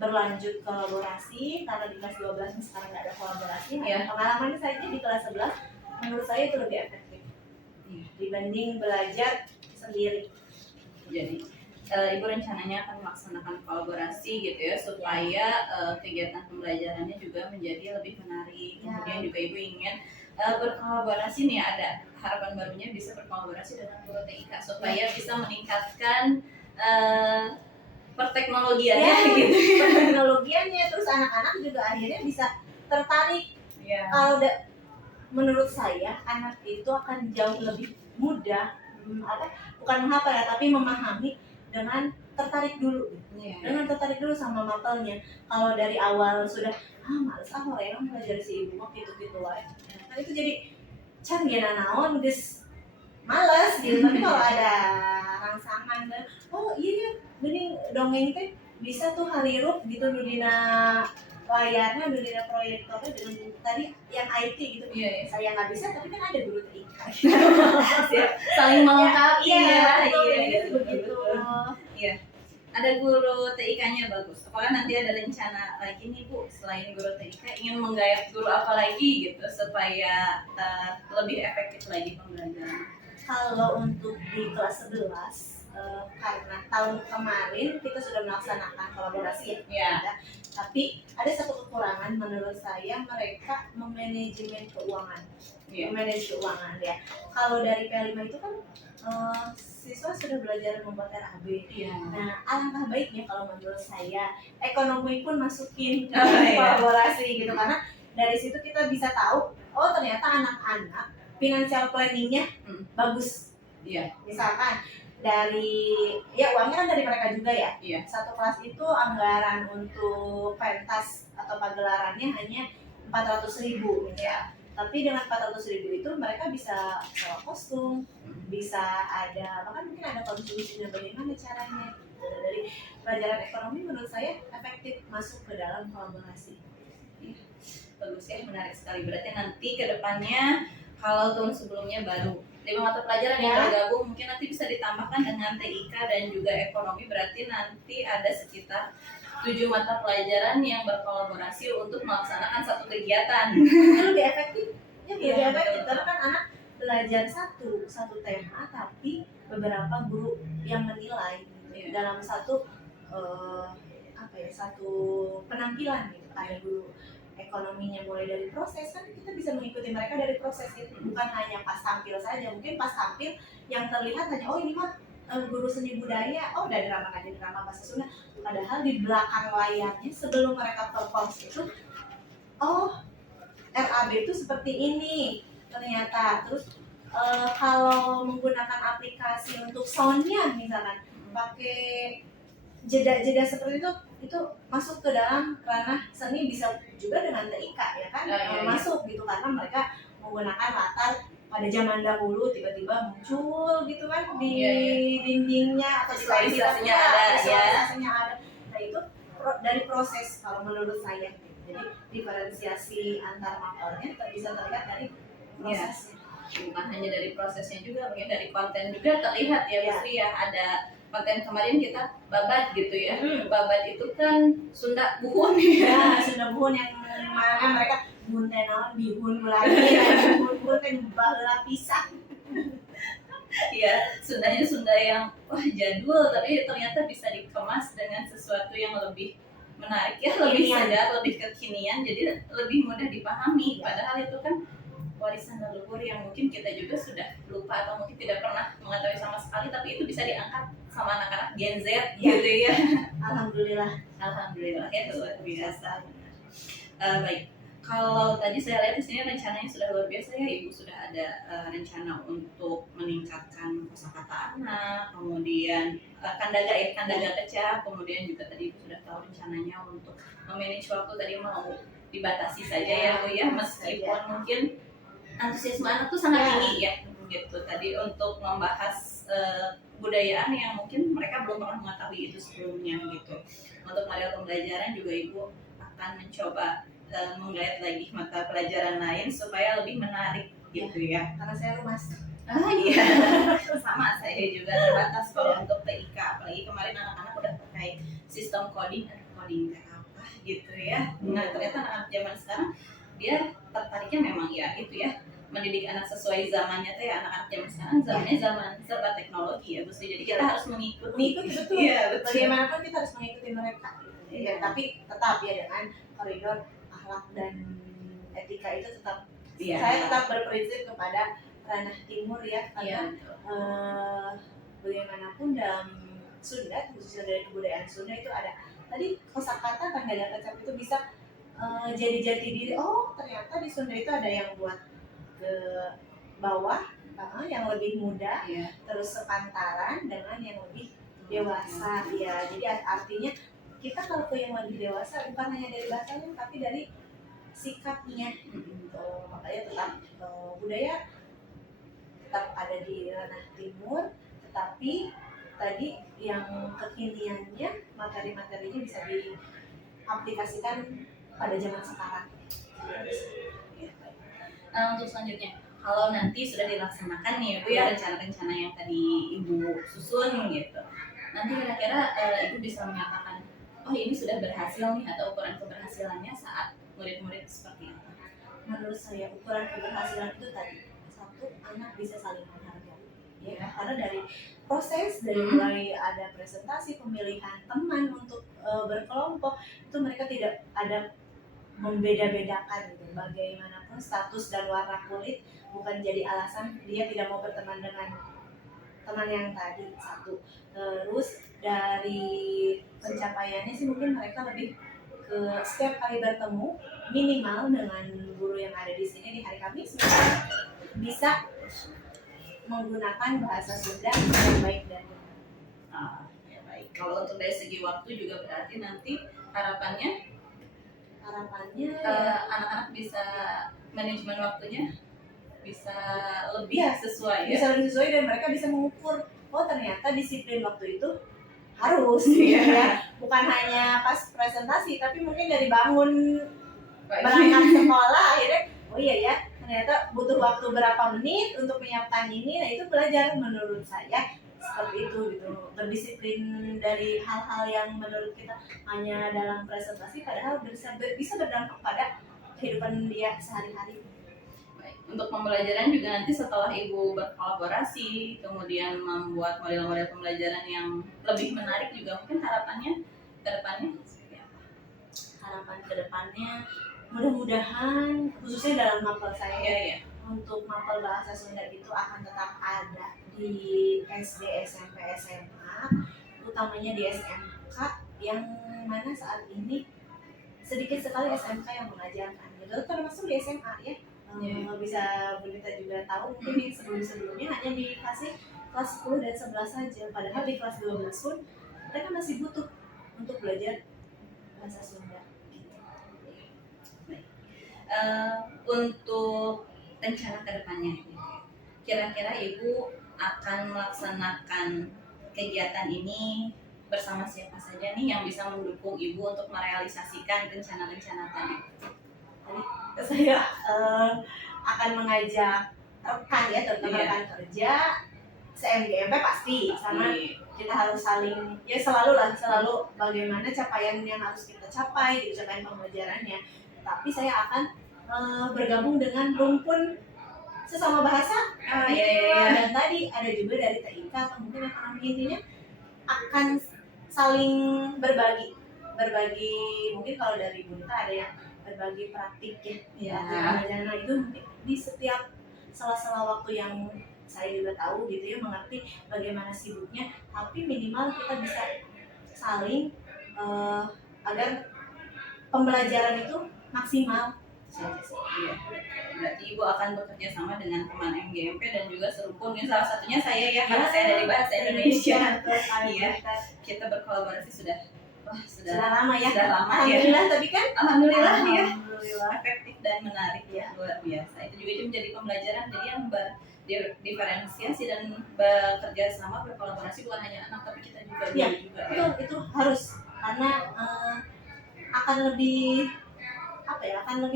berlanjut kolaborasi, karena di kelas 12 sekarang nggak ada kolaborasi. Pengalamannya saja di kelas 11 menurut saya itu lebih efektif dibanding belajar sendiri. Jadi ibu rencananya akan melaksanakan kolaborasi gitu ya, supaya kegiatan pembelajarannya juga menjadi lebih menarik. Kemudian juga ibu ingin berkolaborasi nih, ada harapan barunya bisa berkolaborasi dengan guru TIK supaya bisa meningkatkan perteknologiannya gitu. Perteknologiannya, terus anak-anak juga akhirnya bisa tertarik. Kalau menurut saya anak itu akan jauh lebih mudah bukan menghafal ya, tapi memahami dengan tertarik dulu. Dengan tertarik dulu sama mapelnya. Kalau dari awal sudah males orang belajar si ibu mah gitu-gitu wae. Nah, itu jadi canggih naon geus males gitu. Tapi kalau ada rangsangan, oh iya geuning dongeng teh bisa tuh halirup gitu dina layarnya, dina proyektornya dengan tadi yang IT gitu. Saya nggak bisa, tapi kan ada guru TIK. Saling melengkapi begitu. Iya. Ada guru TIK-nya bagus. Apakah nanti ada rencana lagi nih Bu, selain guru TIK ingin menggayat guru apa lagi gitu supaya lebih efektif lagi pembelajaran? Kalau untuk di kelas 11 karena tahun kemarin kita sudah melaksanakan kolaborasi ya. Tapi ada satu kekurangan menurut saya, mereka memanajemen keuangan. Memanage keuangan ya. Kalau dari P5 itu kan siswa sudah belajar membuat RAB. Nah, alangkah baiknya kalau menurut saya ekonomi pun masukin kolaborasi gitu, karena dari situ kita bisa tahu oh ternyata anak-anak financial planningnya bagus. Misalkan dari uangnya kan dari mereka juga ya. Satu kelas itu anggaran untuk pentas atau pagelarannya hanya 400.000 gitu ya. Tapi dengan 400.000 itu mereka bisa sewa kostum, bisa ada, bahkan mungkin ada konsumsinya bagaimana caranya. Dari pelajaran ekonomi menurut saya efektif masuk ke dalam kolaborasi. Bagus ya, menarik sekali. Berarti nanti ke depannya kalau tahun sebelumnya baru 5 mata pelajaran yang Ya. bergabung, mungkin nanti bisa ditambahkan dengan TIK dan juga ekonomi, berarti nanti ada sekitar 7 mata pelajaran yang berkolaborasi untuk melaksanakan satu kegiatan. Itu lebih efektif, ya lebih Iya, efektif betul. karena kan anak belajar satu tema tapi beberapa guru yang menilai gitu, Iya. dalam satu satu penampilan gitu. Ada guru ekonominya mulai dari proses, kan kita bisa mengikuti mereka dari proses itu, bukan hanya pas tampil saja. Mungkin pas tampil yang terlihat hanya oh ini mah guru seni budaya, oh udah drama bahasa Sunda, padahal di belakang layarnya sebelum mereka perform itu oh RAB itu seperti ini ternyata. Terus kalau menggunakan aplikasi untuk soundnya misalkan pakai jeda-jeda seperti itu masuk ke dalam ranah seni, bisa juga dengan TIK ya kan. Iya. Masuk gitu karena mereka menggunakan latar pada zaman dahulu, tiba-tiba muncul gitu kan di Iya. dindingnya atau di Visualisasinya ada, ya. visualisasinya ada. Nah itu dari proses kalau menurut saya. Jadi diferensiasi antar makronya bisa terlihat dari prosesnya. Bukan hanya dari prosesnya juga, mungkin dari konten juga terlihat ya, Iya. Putri ya. Ada konten kemarin kita babat gitu ya. Babat itu kan Sunda buhun ya. Ya, Sunda buhun yang mana mereka buhun teh naon bihun lagi, buhun teh baheula pisan. Iya, Sundanya Sunda yang wah jadul, tapi ternyata bisa dikemas dengan sesuatu yang lebih menarik ya, lebih Kekinian. segar, lebih kekinian, jadi lebih mudah dipahami. Padahal itu kan warisan leluhur yang mungkin kita juga sudah lupa atau mungkin tidak pernah mengetahui sama sekali, tapi itu bisa diangkat sama anak-anak Gen Z gitu ya. Alhamdulillah. Alhamdulillah ya, luar biasa. Baik, kalau tadi saya lihat di sini rencananya sudah luar biasa ya, Ibu sudah ada rencana untuk meningkatkan kosakata anak, kemudian kandaga kecap, kemudian juga tadi Ibu sudah tahu rencananya untuk memanage waktu, tadi mau dibatasi saja ya Bu ya, meskipun mungkin antusiasme anak tuh sangat tinggi ya, gitu. Tadi untuk membahas budayaan yang mungkin mereka belum pernah mengetahui itu sebelumnya gitu. Untuk material pembelajaran juga Ibu akan mencoba menggait lagi mata pelajaran lain supaya lebih menarik gitu ya. Karena saya rumas. Iya, sama saya juga terbatas kalau untuk TIK, apalagi kemarin anak-anak udah pakai sistem coding kayak apa gitu ya. Nah ternyata anak-anak zaman sekarang dia tertariknya memang ya itu ya, mendidik anak sesuai zamannya teh. Anak-anak zaman sekarang zamannya zaman serba teknologi ya Bu Sri, jadi kita harus mengikuti. Betul. Iya, betul. Bagaimanapun kita harus mengikuti mereka. Iya. Ya, tapi tetap ya dengan koridor akhlak dan etika itu tetap. Iya. Saya tetap berprinsip kepada ranah timur ya, Iya. karena bagaimanapun dalam Sunda, khususnya dari kebudayaan Sunda itu ada tadi kosakata kan ada kecap itu bisa jadi jati diri. Oh ternyata di Sunda itu ada yang buat ke bawah, yang lebih muda, Iya. terus sepantaran dengan yang lebih dewasa ya. Jadi artinya kita kalau ke yang lebih dewasa bukan hanya dari bahasanya tapi dari sikapnya gitu. Makanya tetap budaya tetap ada di ranah timur, tetapi tadi yang kekiniannya materi-materinya bisa diaplikasikan pada zaman sekarang. Nah, untuk selanjutnya, kalau nanti sudah dilaksanakan nih Bu ya rencana-rencana yang tadi Ibu susun gitu, nanti kira-kira Ibu bisa menyatakan oh ini sudah berhasil nih, atau ukuran keberhasilannya saat murid-murid seperti apa? Menurut saya ukuran keberhasilan itu tadi, satu, anak bisa saling menghargai ya, karena dari proses dari mulai ada presentasi, pemilihan teman untuk berkelompok itu mereka tidak ada membeda-bedakan gitu. Bagaimanapun status dan warna kulit bukan jadi alasan dia tidak mau berteman dengan teman yang tadi, satu. Terus dari pencapaiannya sih mungkin mereka lebih ke setiap kali bertemu minimal dengan guru yang ada di sini di hari Kamis bisa menggunakan bahasa Sunda yang baik dan benar. Ya baik. Kalau untuk dari segi waktu juga berarti nanti harapannya anak-anak bisa manajemen waktunya bisa lebih sesuai ya. Bisa lebih sesuai dan mereka bisa mengukur oh ternyata disiplin waktu itu harus ya. Bukan hanya pas presentasi tapi mungkin dari bangun berangkat sekolah akhirnya oh iya ya ternyata butuh waktu berapa menit untuk menyiapkan ini. Nah itu belajar menurut saya seperti itu gitu, berdisiplin dari hal-hal yang menurut kita hanya dalam presentasi, padahal bisa berdampak pada kehidupan dia sehari-hari. Baik. Untuk pembelajaran juga nanti setelah Ibu berkolaborasi, kemudian membuat model-model pembelajaran yang lebih menarik juga, mungkin harapannya ke depannya seperti apa? Harapan kedepannya mudah-mudahan khususnya dalam mapel saya Iya. untuk mapel bahasa Sunda itu akan tetap ada di SD, SMP, SMA, utamanya di SMK yang mana saat ini sedikit sekali SMK yang mengajarkan gitu, termasuk di SMA ya. Bisa Bonita juga tahu mungkin yang sebelum-sebelumnya hanya dikasih kelas 10 dan 11 saja, padahal di kelas 12 pun mereka masih butuh untuk belajar bahasa Sunda gitu. Untuk rencana kedepannya, kira-kira Ibu akan melaksanakan kegiatan ini bersama siapa saja nih yang bisa mendukung Ibu untuk merealisasikan rencana-rencana tadi? Saya akan mengajak rekan ya, terutama rekan kerja se-MGMP pasti, sama kita harus saling ya selalu bagaimana capaian yang harus kita capai gitu, capaian pembelajarannya. Tapi saya akan bergabung dengan rumpun sesama bahasa. Dan tadi ada juga dari TIK atau mungkin ekonomi, intinya akan saling berbagi mungkin kalau dari Bonita ada yang berbagi praktik ya. Nah itu mungkin di setiap sela-sela waktu yang saya juga tahu gitu ya, mengerti bagaimana sibuknya, tapi minimal kita bisa saling agar pembelajaran itu maksimal. Iya. Berarti Ibu akan bekerja sama dengan teman MGMP dan juga serumpun. Ini salah satunya saya ya, karena saya dari Bahasa Indonesia. Iya. Kita berkolaborasi sudah lama ya. Sudah lama ya. Alhamdulillah, tapi kan Alhamdulillah ya. Alhamdulillah. Efektif dan menarik ya, luar biasa. Itu juga menjadi pembelajaran, jadi yang diferensiasi dan bekerja sama, berkolaborasi bukan hanya anak tapi kita juga ya, juga ya. Itu harus, karena akan lebih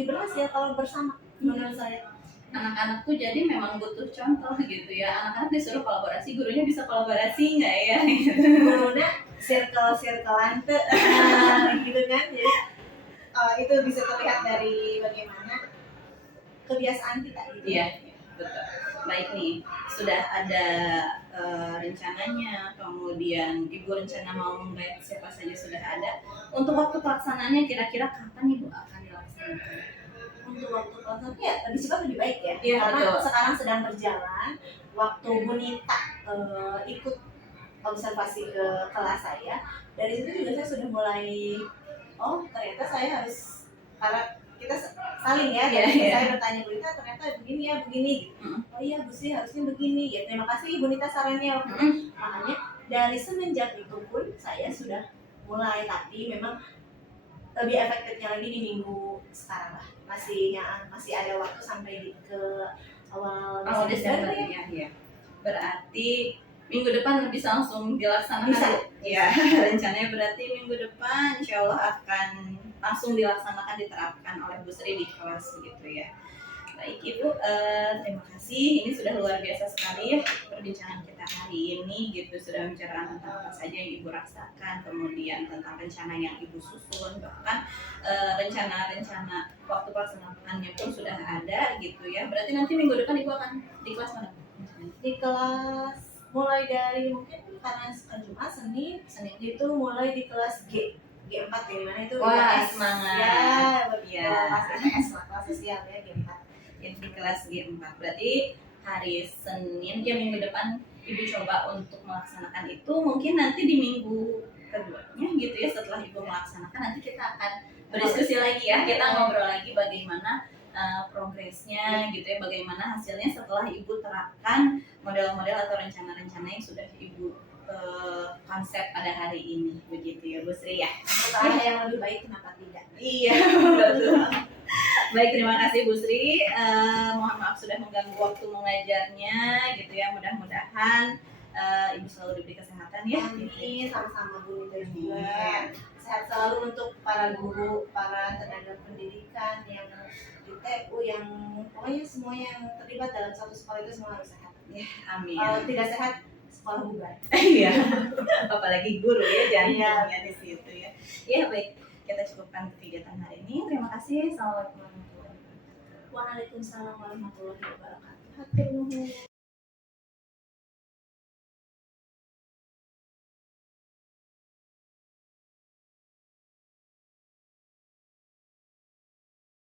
berhasil kalau bersama menurut saya. Anak-anak tuh jadi memang butuh contoh gitu ya. Anak-anak disuruh kolaborasi, gurunya bisa kolaborasi nggak ya? Gurunya circle-circlean tuh gitu kan. Jadi itu bisa terlihat dari bagaimana kebiasaan kita gitu. Iya, betul. Baik nih, sudah ada rencananya, kemudian Ibu rencana mau menggait siapa saja sudah ada. Untuk waktu pelaksanaannya kira-kira kapan Ibu akan dilaksanakan? Untuk waktu pelaksanaan ya lebih cepat lebih baik ya. Iya, karena betul. sekarang sedang berjalan. Waktu Bonita ikut observasi ke kelas saya, dari situ juga saya sudah mulai, ternyata saya harus, karena kita saling ya, saya bertanya Bonita ternyata begini ya, begini gitu. Oh iya Bu Sri harusnya begini ya, terima kasih Bonita sarannya. Makanya dari semenjak itu pun saya sudah mulai, tapi memang lebih efektifnya lagi di minggu sekarang lah, masih ada waktu sampai ke awal Desember ya. Berarti minggu depan bisa langsung dilaksanakan. Bisa. Ya, rencananya berarti minggu depan insya Allah akan langsung dilaksanakan, diterapkan oleh Bu Sri di kelas begitu ya. Baik Ibu, terima kasih. Ini sudah luar biasa sekali ya perbincangan kita hari ini gitu. Sudah membicarakan tentang apa saja yang Ibu rasakan, kemudian tentang rencana yang Ibu susun, bahkan rencana-rencana waktu pelaksanaannya pun sudah ada gitu ya. Berarti nanti minggu depan Ibu akan di kelas mana? Di kelas mulai dari mungkin karena Jumat, Senin itu mulai di kelas G4 ya, dimana itu Wah, semangat. Ya, kelas IPS lah, kelas sosial ya, G4. Yang di kelas G4. Berarti hari Senin ya, minggu depan Ibu coba untuk melaksanakan itu. Mungkin nanti di minggu keduanya gitu ya, setelah Ibu melaksanakan nanti kita akan berdiskusi lagi ya. Kita ngobrol lagi bagaimana progresnya gitu ya, bagaimana hasilnya setelah Ibu terapkan model-model atau rencana-rencana yang sudah Ibu konsep pada hari ini, begitu ya Bu Sri ya. Setelah yang lebih baik kenapa tidak? Iya, betul. Baik, terima kasih Bu Sri. Mohon maaf sudah mengganggu waktu mengajarnya gitu ya. Mudah-mudahan Ibu selalu diberi kesehatan ya. Amin, sama-sama Bu Nita juga. Sehat selalu untuk para guru, para tenaga pendidikan yang di TU, yang pokoknya semua yang terlibat dalam satu sekolah itu semua harus sehat. Ya, amin. Kalau tidak sehat, sekolah bubar. Iya. Apalagi guru ya Iya. jantungnya di situ ya. Ya baik, kita cukupkan kegiatan hari ini. Terima kasih. Assalamualaikum warahmatullahi wabarakatuh. Waalaikumsalam warahmatullahi wabarakatuh. Hatur nuhun.